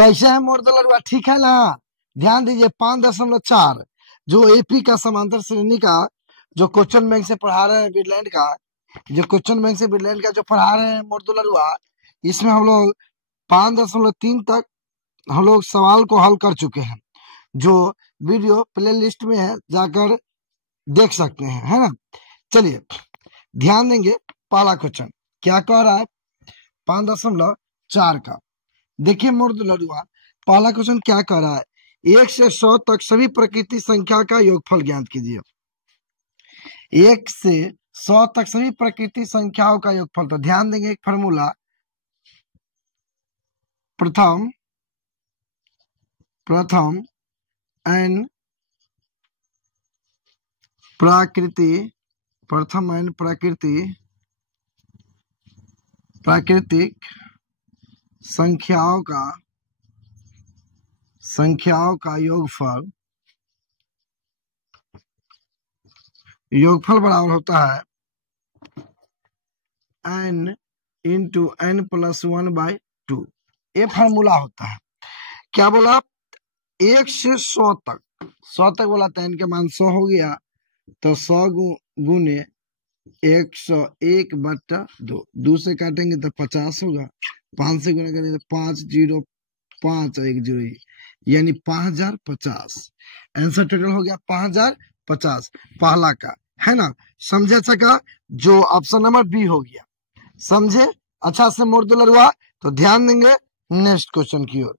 कैसे है मोर दुलरुआ, ठीक है ना? ध्यान दीजिए 5.4 जो एपी का समांतर श्रेणी का जो क्वेश्चन बैंक से पढ़ा रहे हैं बिरलैंड का, जो क्वेश्चन बैंक से बिरलैंड का जो पढ़ा रहे हैं मोर दुलरुआ, इसमें हम लोग 5.3 तक हम लोग सवाल को हल कर चुके हैं, जो वीडियो प्ले लिस्ट में है, जाकर देख सकते हैं, है ना। चलिए ध्यान देंगे, पहला क्वेश्चन क्या कह रहा है 5.4 का। देखिए मोर दुलरुआ, पहला क्वेश्चन क्या कह रहा है, 1 से 100 तक सभी प्रकृति संख्या का योगफल ज्ञात कीजिए। 1 से 100 तक सभी प्रकृति संख्याओं का योगफल। तो ध्यान देंगे एक फॉर्मूला, प्रथम n प्राकृतिक संख्याओं का योगफल बराबर होता है n इंटू n+1/2। ये फॉर्मूला होता है। क्या बोला, 1 से 100 तक बोला तो n के मान 100 हो गया, तो 100 गुने 101/2, 2 से काटेंगे तो 50 होगा, 5 से गुना करेंगे तो 505 यानी 5050। आंसर टोटल हो गया 5050 पहला का, है ना। समझे अच्छा का, जो ऑप्शन नंबर बी हो गया, समझे अच्छा से मोर दुलरुआ। तो ध्यान देंगे नेक्स्ट क्वेश्चन की ओर,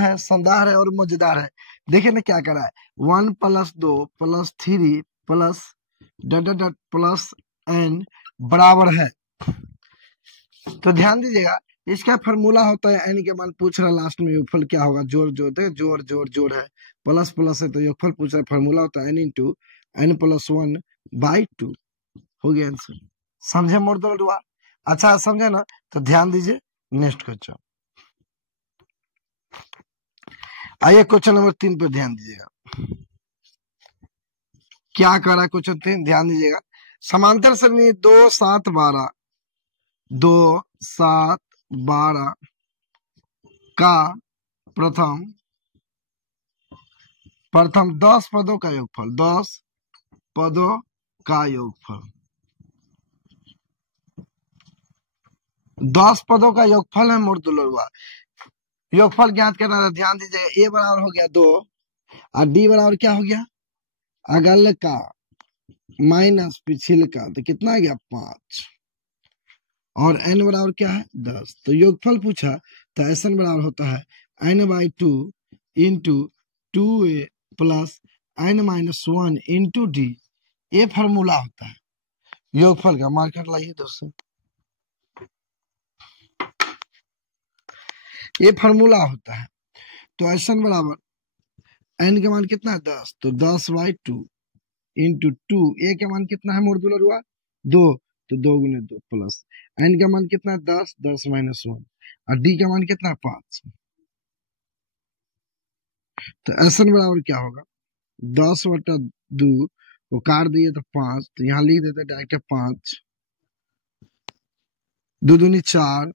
है शानदार है और मजेदार है। देखिए ना क्या करा है, 1 + 2 + 3 + n बराबर है। तो ध्यान दीजिएगा, इसका फॉर्मूला होता है n के मान पूछ रहा है, लास्ट में योगफल क्या होगा, जोड़ है, प्लस है तो योगफल पूछ रहा है, फॉर्मूला होता है n इंटू n+1/2। हो गया आंसर। समझे मोर दुलरुआ, अच्छा समझे ना। तो ध्यान दीजिए नेक्स्ट क्वेश्चन, आइए क्वेश्चन नंबर 3 पर ध्यान दीजिएगा। क्या कर रहा है क्वेश्चन 3, ध्यान दीजिएगा। समांतर श्रेणी 2 7 12 का प्रथम 10 पदों का योगफल, 10 पदों का योगफल है मोर दुलरुआ। योगफल ज्ञात करना है। ध्यान दीजिएगा, a बराबर हो गया 2 और d बराबर क्या हो गया, अगल का माइनस पिछिल का, तो कितना आ गया 5, और n बराबर क्या है 10। तो योगफल पूछा तो n बराबर होता है n/2 into 2a plus n-1 into d। ये फॉर्मूला होता है योगफल का। मार्कर लाइए दोस्तों, ये फॉर्मूला होता है। तो n बराबर n के मान कितना है 10, तो 10/2 इंटू 2, a के मान कितना है मोर दुलरुआ 2, तो 2 गुने 2 प्लस n का मान कितना है 10, 10-1, और d का मान कितना है 5। तो n बराबर क्या होगा, 10/2 को काट दिए तो 5, तो यहाँ लिख देते डायरेक्ट 5, 2 दूनी 4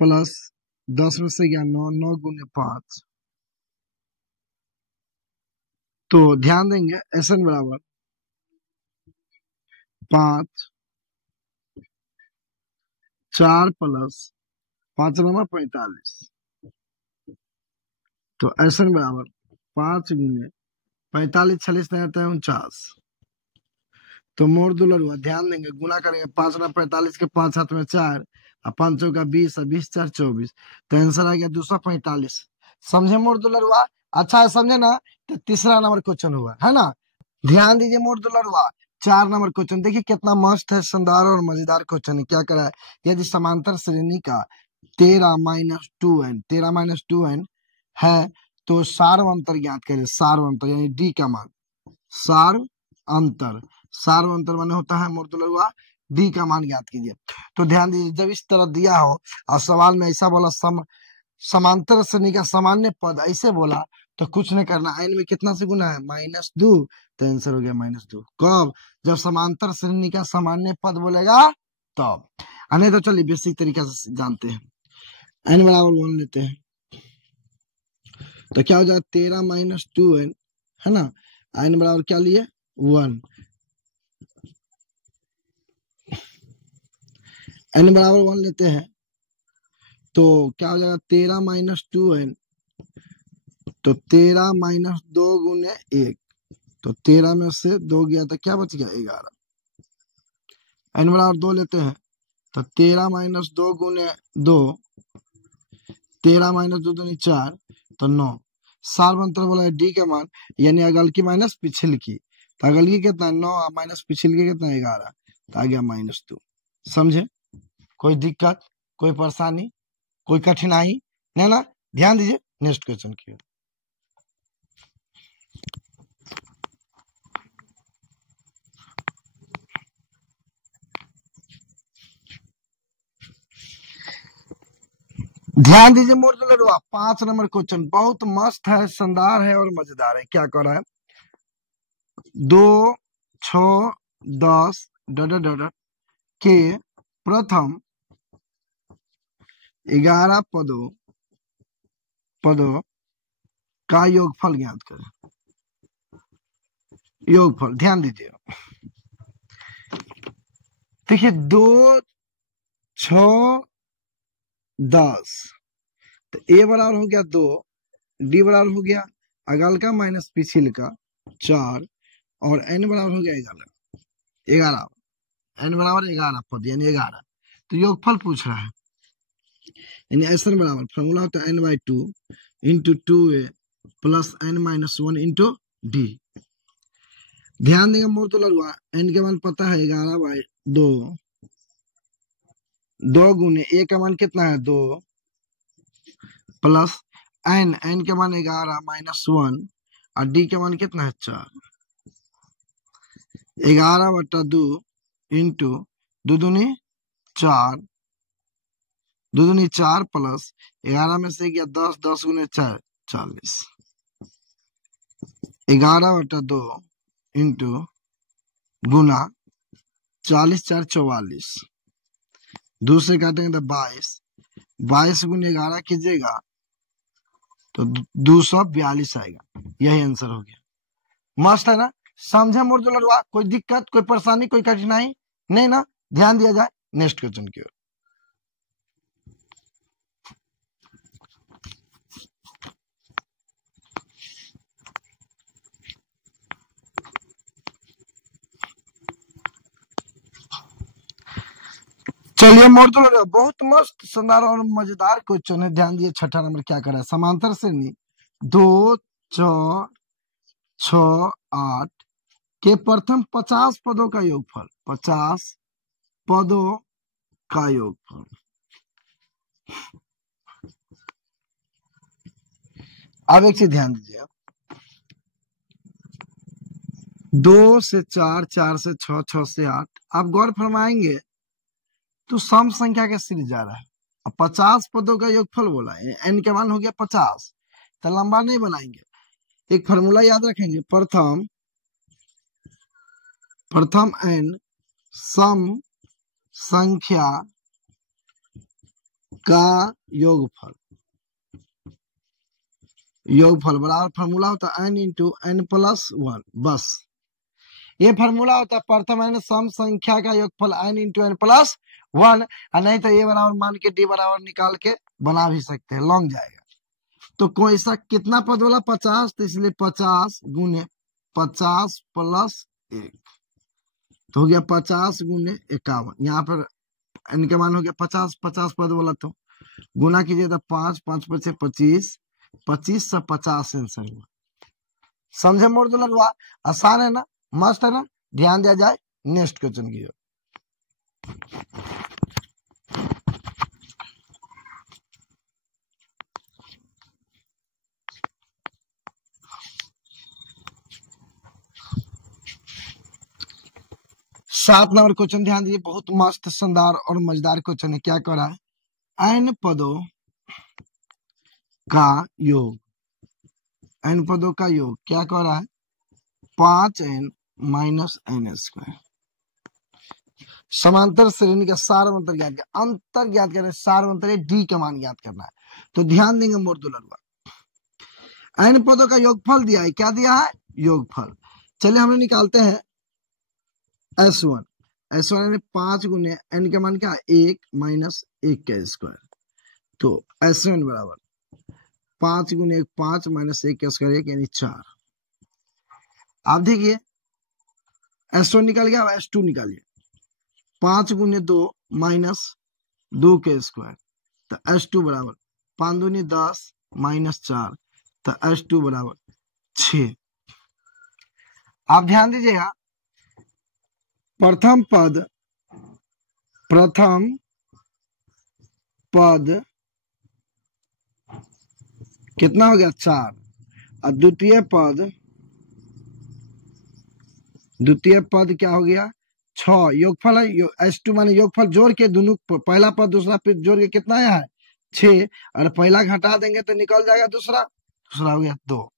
प्लस 10 में से गया 9, 9 गुने 5। तो ध्यान देंगे n बराबर 5, 4 प्लस 5 नंबर 45। तो n बराबर 5 गुने 45, 46 नहीं आता है 49। तो मोर दुलरुआ ध्यान देंगे, गुना करेंगे 5 ना 45 के 5 हाथ में 4 और 5 का 20 और 20 4 24। तो आंसर आ गया 245। समझे मोर दुलरुआ, अच्छा है समझे ना। तो तीसरा नंबर क्वेश्चन हुआ, है ना। ध्यान दीजिए मोर दुलरुआ, 4 नंबर क्वेश्चन देखिए कितना मस्त है, शानदार और मजेदार क्वेश्चन है। क्या करा है, यदि समांतर श्रेणी का 13-2n है तो सार्व अंतर ज्ञात करें। सार्व अंतर यानी डी का मान, सार्व अंतर माने होता है मोर दुलरुआ डी का मान ज्ञात कीजिए। तो ध्यान दीजिए, जब इस तरह दिया हो और सवाल में ऐसा बोला समांतर श्रेणी का सामान्य पद, ऐसे बोला तो कुछ नहीं करना, n में कितना से गुना है -2, तो आंसर हो गया -2। कब, जब समांतर श्रेणी का सामान्य पद बोलेगा तब। नहीं तो चलिए बेसिक तरीका से जानते हैं। n बराबर 1 लेते हैं, तो क्या हो जाएगा 13 माइनस 2n, है ना, n बराबर क्या लिए 1, n बराबर 1 लेते हैं तो क्या हो जाएगा 13 माइनस 2n, तो 13 माइनस 2 गुने 1, तो 13 में से 2 गया तो क्या बच गया 11, n बराबर 2 लेते हैं तो 13 माइनस 2 गुने 2, 13 माइनस 2 दूनी 4, तो 9, सार्वंतर बोला है डी का मान, यानी अगल की माइनस पिछल की, तो अगल की कितना 9 माइनस पिछल की कितना 11, तो आ गया -2। समझे, कोई दिक्कत, कोई परेशानी, कोई कठिनाई नहीं ना, ध्यान दीजिए नेक्स्ट क्वेश्चन की ओर। ध्यान दीजिए मोर 5 नंबर क्वेश्चन बहुत मस्त है, शानदार है और मजेदार है। क्या कर रहा है 2, 6, 10 के प्रथम 11 पदों का योगफल ज्ञात करें। योगफल ध्यान दीजिए, देखिए 2, 6, 10, तो ए बराबर हो गया 2, डी बराबर हो गया अगल का माइनस पिछिल का 4, और एन बराबर हो गया 11, एन बराबर 11 पद यानी 11, तो योगफल पूछ रहा है, यानी एस एन बराबर फॉर्मूला होता है n/2 into 2a plus n-1 into D. ध्यान देंगे मोर तो लगवा, एन के मान पता है 11/2, 2 गुने ए का मान कितना है 2, प्लस एन के मान 11 -1, और डी के मान कितना है 4, 11/2 इंटू 2 दूनी 4, 2 दूनी 4 प्लस 11 में से गया 10, 10 गुने 4 40, 11/2 इंटू गुना 40 4 44, 2 से काटेंगे तो 22, 22 गुने 11 कीजिएगा तो 242 आएगा। यही आंसर हो गया। मस्त है ना, समझे मोर तो लड़वा, कोई दिक्कत, कोई परेशानी, कोई कठिनाई नहीं ना, ध्यान दिया जाए नेक्स्ट क्वेश्चन की ओर। चलिए मोर तो बहुत मस्त शानदार और मजेदार क्वेश्चन है। ध्यान दिए, छठा नंबर क्या कर रहा है, समांतर श्रेणी 2, 4, 6, 8 के प्रथम 50 पदों का योगफल, 50 पदों का योगफल। अब एक चीज ध्यान दीजिए, 2 से 4, 4 से 6, 6 से 8, आप गौर फरमाएंगे तो सम संख्या के सीरीज जा रहा है। अब 50 पदों का योगफल बोला है, एन के मान हो गया 50, तो लंबा नहीं बनाएंगे, एक फॉर्मूला याद रखेंगे, प्रथम एन सम संख्या का योगफल बराबर फॉर्मूला होता है n इंटू n प्लस 1, बस ये फॉर्मूला होता है प्रथम एन सम संख्या का योगफल n इंटू n प्लस 1, और नहीं तो ये बराबर मान के डी बराबर निकाल के बना भी सकते हैं, लॉन्ग जाएगा। तो कोई सा कितना पद बोला 50, तो इसलिए 50 गुने 50 प्लस 1, तो हो गया 50 गुने 51, यहाँ पर n के मान हो गया 50, 50 पद बोला तो गुना कीजिए तो 5, 5 5 25, 25 से 50 आंसर हुआ। समझे मोर तो लगवा, आसान है ना, मस्त है ना, ध्यान दिया जाए नेक्स्ट क्वेश्चन की ओर। सात नंबर क्वेश्चन ध्यान दीजिए, बहुत मस्त शानदार और मजेदार क्वेश्चन है। क्या कर रहा है, n पदों का योग, n पदों का योग क्या कर रहा है 5n माइनस n स्क्वायर। समांतर श्रेणी का सार्वंतर ज्ञात कर, अंतर ज्ञात करें, सार्वंतर डी का मान ज्ञात करना है। तो ध्यान देंगे मोर दुलरुआ, n पदों का योगफल दिया है, क्या दिया है, योगफल। चलिए हम लोग निकालते हैं S1। S1 यानी 5 गुने n का मान क्या है, 1 माइनस 1 का स्क्वायर। तो S1 बराबर 5 गुने 1 5 माइनस 1 का स्क्वायर 1 यानी 4। आप देखिए S1 निकल गया, S2 निकालिए। 5 गुने 2 माइनस 2 के स्क्वायर, तो S2 बराबर 5 दूनी 10 माइनस 4, तो S2 बराबर 6। आप ध्यान दीजिएगा, प्रथम पद कितना हो गया, 4, और द्वितीय पद क्या हो गया, 6। योगफल है S2 माने योगफल जोड़ के दोनों, पहला पद दूसरा पद जोड़ के कितना आया है, 6, और पहला घटा देंगे तो निकल जाएगा दूसरा हो गया 2।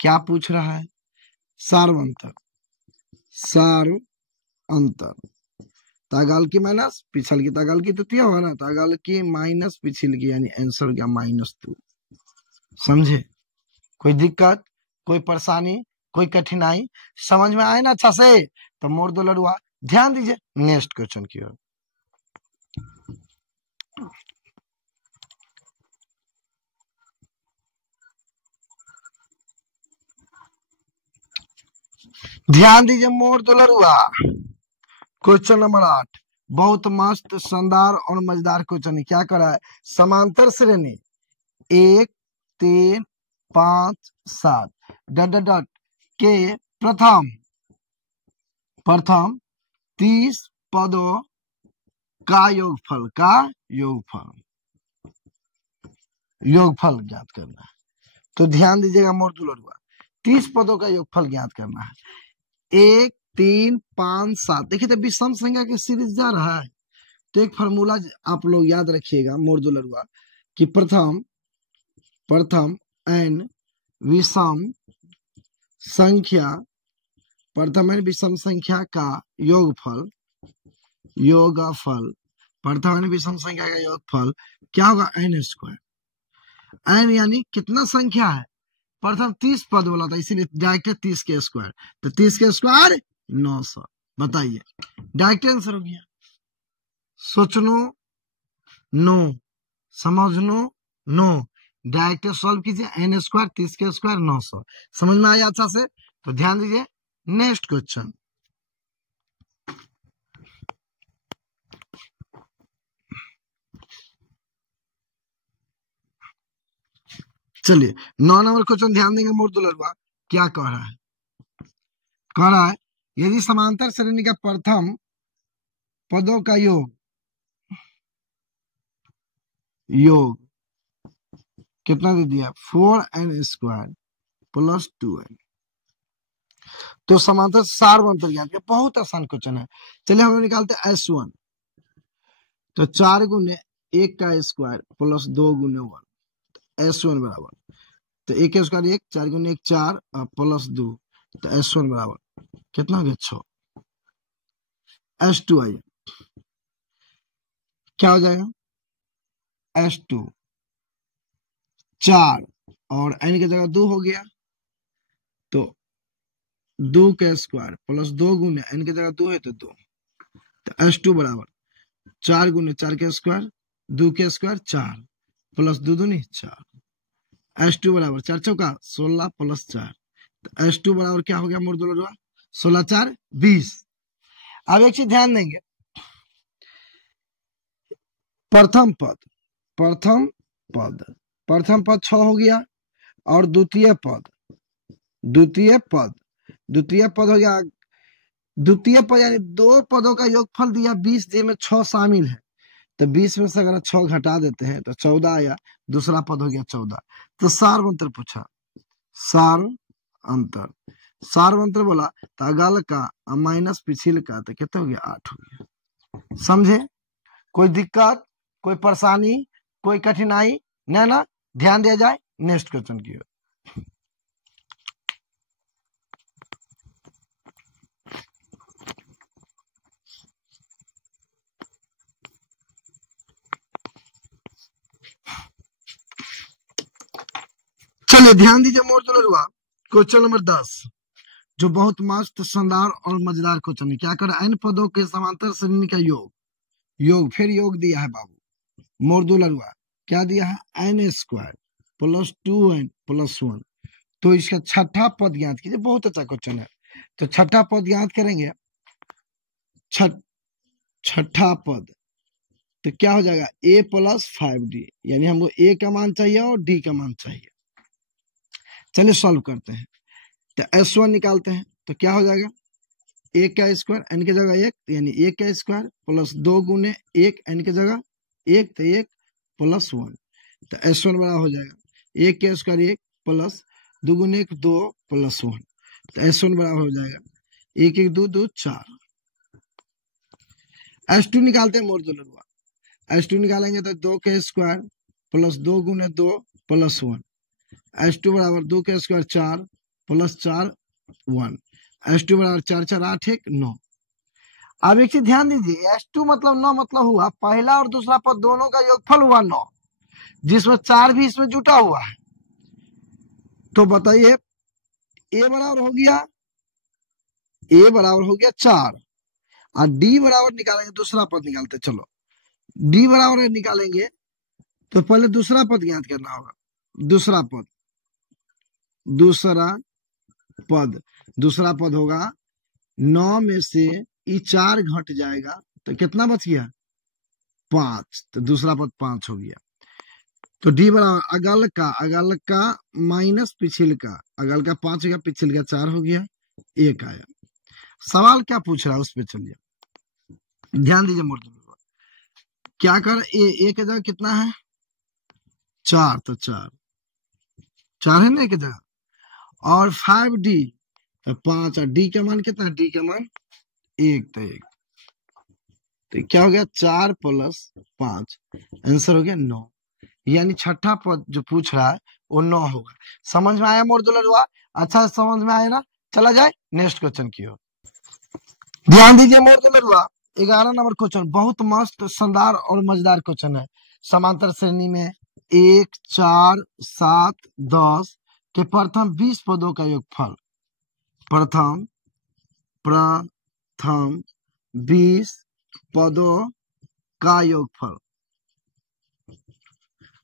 क्या पूछ रहा है, सार अंतर तागाल की माइनस पिछल की, तागाल की तृतीय होगा ना, तागाल की माइनस पिछल की, यानी आंसर हो गया -2। समझे, कोई दिक्कत, कोई परेशानी, कोई कठिनाई, समझ में आए ना अच्छा से, तो मोड़ दो लड़ुआ। ध्यान दीजिए नेक्स्ट क्वेश्चन की ओर। ध्यान दीजिए मोड़ दो लड़ुआ। क्वेश्चन नंबर 8 बहुत मस्त, शानदार और मजेदार क्वेश्चन है। क्या करा है, समांतर श्रेणी 1 3 5 7 डट डट डट के प्रथम 30 पदों का योगफल ज्ञात करना है। तो ध्यान दीजिएगा मोड़ दो लड़ुआ, 30 पदों का योगफल ज्ञात करना है। 1 3 5 7, देखिए तो विषम संख्या की सीरीज जा रहा है, तो एक फार्मूला आप लोग याद रखिएगा मोड़ दो लड़ुआ, कि प्रथम n विषम संख्या का योगफल प्रथम विषम संख्या का योगफल क्या होगा, n²। n यानी कितना संख्या है, प्रथम 30 पद बोला था, इसीलिए डायरेक्ट 30 के स्क्वायर, तो 30 के स्क्वायर 900। बताइए डायरेक्ट आंसर हो गया। सोचनो नो, समझनो नो, डायरेक्ट सॉल्व कीजिए। n² 30 के स्क्वायर 900। समझ में आया अच्छा से, तो ध्यान दीजिए नेक्स्ट क्वेश्चन। चलिए 9 नंबर क्वेश्चन ध्यान देंगे मोड़ दो लड़ुआ। क्या कह रहा है, यदि समांतर श्रेणी का प्रथम पदों का योग कितना दे दिया, 4n² + 2n, तो समांतर सारवंतर ज्ञात किया। बहुत आसान क्वेश्चन है। चलिए हम निकालते हैं S1, तो 4 गुने 1 का स्क्वायर + 2 गुने 1, S1 बराबर, तो 1 का स्क्वायर 1, 4 गुने 1 4 और +2, तो S1 बराबर कितना हो गया, 6। S2 आइए, क्या हो जाएगा, S2 4 और n की जगह 2 हो गया, तो 2 का स्क्वायर + 2 गुने n की जगह 2 है तो 2, तो S2 बराबर 4 गुने 4 के स्क्वायर 2 के स्क्वायर 4 + 2 दूनी 4, S2 बराबर 4 चौका 16 + 4, तो S2 बराबर क्या हो गया मोड़ दो लड़ुआ, 16 4 20। अब एक चीज ध्यान देंगे, प्रथम पद 6 हो गया, और द्वितीय पद हो गया, द्वितीय पद यानी 2 पदों का योगफल दिया 20, जिसमें 6 शामिल है, तो 20 में से अगर 6 घटा देते हैं तो 14 आया, दूसरा पद हो गया 14। तो सारवंतर पूछा, सारवंतर बोला, तो अगल का माइनस पिछिल का, तो कितना हो गया, 8 हो गया। समझे, कोई दिक्कत, कोई परेशानी, कोई कठिनाई ना, ध्यान दिया जाए नेक्स्ट क्वेश्चन की ओर। चलिए ध्यान दीजिए मोर हुआ क्वेश्चन नंबर 10, जो बहुत मस्त शानदार और मजेदार क्वेश्चन है। क्या कर n पदों के समांतर श्रेणी का योग फिर योग दिया है बाबू। मोर हुआ क्या दिया है n² प्लस 2n प्लस 1। तो इसका छठा पद ज्ञात कीजिए। बहुत अच्छा क्वेश्चन है। तो छठा पद ज्ञात करेंगे। छठा पद तो क्या हो जाएगा a प्लस 5d, यानी हमको a का मान चाहिए और d का मान चाहिए। चलिए सॉल्व करते हैं। तो S1 निकालते हैं तो क्या हो जाएगा a का स्क्वायर n की जगह 1, यानी a का स्क्वायर प्लस 2 गुने 1 n की जगह 1, तो 1 प्लस 1। तो S1 बड़ा हो जाएगा 1 का स्क्वायर 1 प्लस 2 गुने 1 2 प्लस 1। तो S1 बड़ा हो जाएगा 1 1 2 2 4। S2 निकालते हैं मोर दुलरुआ। S2 निकालेंगे तो 2 का स्क्वायर प्लस 2 गुने 2 प्लस 1। S2 बराबर 2 का स्क्वायर 4 प्लस 4 1। S2 बराबर 4 4 8 1 9। अब एक चीज ध्यान दीजिए, S2 मतलब 9 मतलब हुआ पहला और दूसरा पद दोनों का योगफल हुआ 9, जिसमें 4 भी इसमें जुटा हुआ है। तो बताइए A बराबर हो गया 4 और D बराबर निकालेंगे। दूसरा पद निकालते चलो। D बराबर निकालेंगे तो पहले दूसरा पद ज्ञात करना होगा। दूसरा पद होगा 9 में से ये 4 घट जाएगा तो कितना बच गया 5। तो दूसरा पद 5 हो गया। तो D बराबर अगल का माइनस पिछिल का, अगल का 5 हो गया, पिछिल का 4 हो गया, 1 आया। सवाल क्या पूछ रहा है उस पर चलिए ध्यान दीजिए। मोर क्या कर ए की जगह कितना है 4, तो 4 है ना एक जगह, और 5D तो 5 और D का मान कितना है, D का मान 1, तो 1। तो क्या हो गया 4 प्लस 5, आंसर हो गया 9। यानी छठा पद जो पूछ रहा है वो 9 होगा। समझ में आया मोर दुलरुआ? अच्छा समझ में आया ना। चला जाए नेक्स्ट क्वेश्चन की ओर। ध्यान दीजिए मोर दुलरुआ 11 नंबर क्वेश्चन बहुत मस्त शानदार और मजेदार क्वेश्चन है। समांतर श्रेणी में 1 4 7 10 के प्रथम 20 पदों का योगफल। प्रथम 20 पदों का योगफल।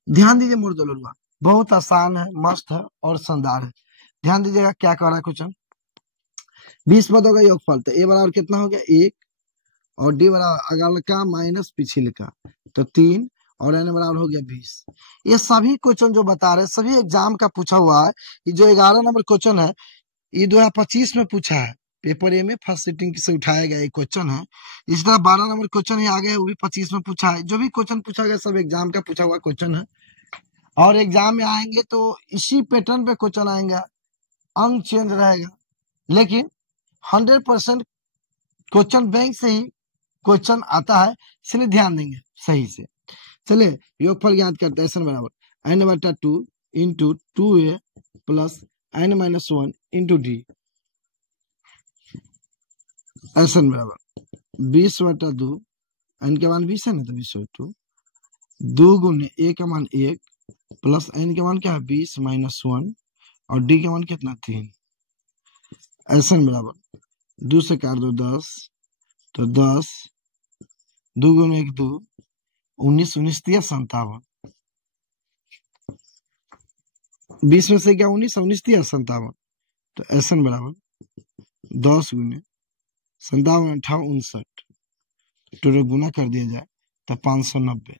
ध्यान दीजिए मोर दुलरुआ बहुत आसान है, मस्त है और शानदार है। ध्यान दीजिएगा क्या कर रहा है क्वेश्चन। 20 पदों का योगफल। तो A बराबर कितना हो गया 1 और D बराबर अगल का माइनस पिछिल का, तो 3 और N बराबर हो गया 20। ये सभी क्वेश्चन जो बता रहे सभी एग्जाम का पूछा हुआ है। ये जो 11 नंबर क्वेश्चन है ये 2025 में पूछा है, पेपर ए में फर्स्ट सिटिंग से उठाया गया ये क्वेश्चन है। इस तरह 12 नंबर क्वेश्चन ये आ गए, वो भी 25 में पूछा है। जो भी क्वेश्चन पूछा गया सब एग्जाम का पूछा हुआ क्वेश्चन है, और एग्जाम में आएंगे तो इसी पैटर्न पे क्वेश्चन आएंगे, अंक चेंज रहेगा, लेकिन 100% क्वेश्चन बैंक से ही क्वेश्चन आता है, इसलिए ध्यान देंगे सही से। चलिए योगफल ज्ञात करते हैं। n बराबर n/2 into 2a plus n-1 into d। n बराबर 20/2, n के मान 20 है ना, तो 20/2 2 गुने a का मान 1 प्लस n के मान क्या है 20 माइनस 1 और d के मान कितना 3। n बराबर 2 से काट दो 10, तो 10 2 गुने 1 2 19 19 3 57। 20 में से क्या 19 19 3 57। तो n बराबर 10 गुने 57 18 59, टोटल गुना कर दिया जाए तो 590।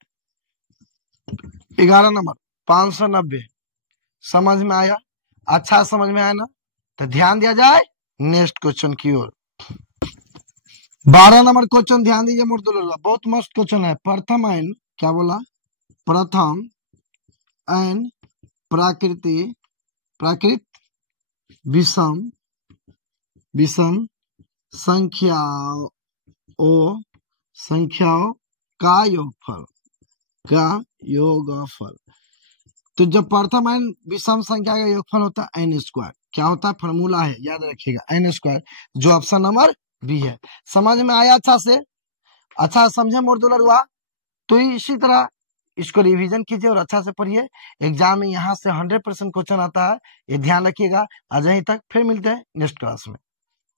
11 नंबर 590 समझ में आया? अच्छा समझ में आया ना, तो ध्यान दिया जाए नेक्स्ट क्वेश्चन की ओर। 12 नंबर क्वेश्चन ध्यान दीजिए मोर दुलरुआ बहुत मस्त क्वेश्चन है। प्रथम n क्या बोला, प्रथम n प्राकृत विषम संख्याओं का योगफल। तो जब प्रथम n विषम संख्या का योगफल होता है n², क्या होता है फॉर्मूला है याद रखिएगा n², जो ऑप्शन नंबर बी है। समझ में आया अच्छा से? अच्छा समझे मोर दुलरुआ? तो इसी तरह इसको रिवीजन कीजिए और अच्छा से पढ़िए। एग्जाम में यहाँ से 100% क्वेश्चन आता है, ये ध्यान रखिएगा। आज यहीं तक, फिर मिलते हैं नेक्स्ट क्लास में।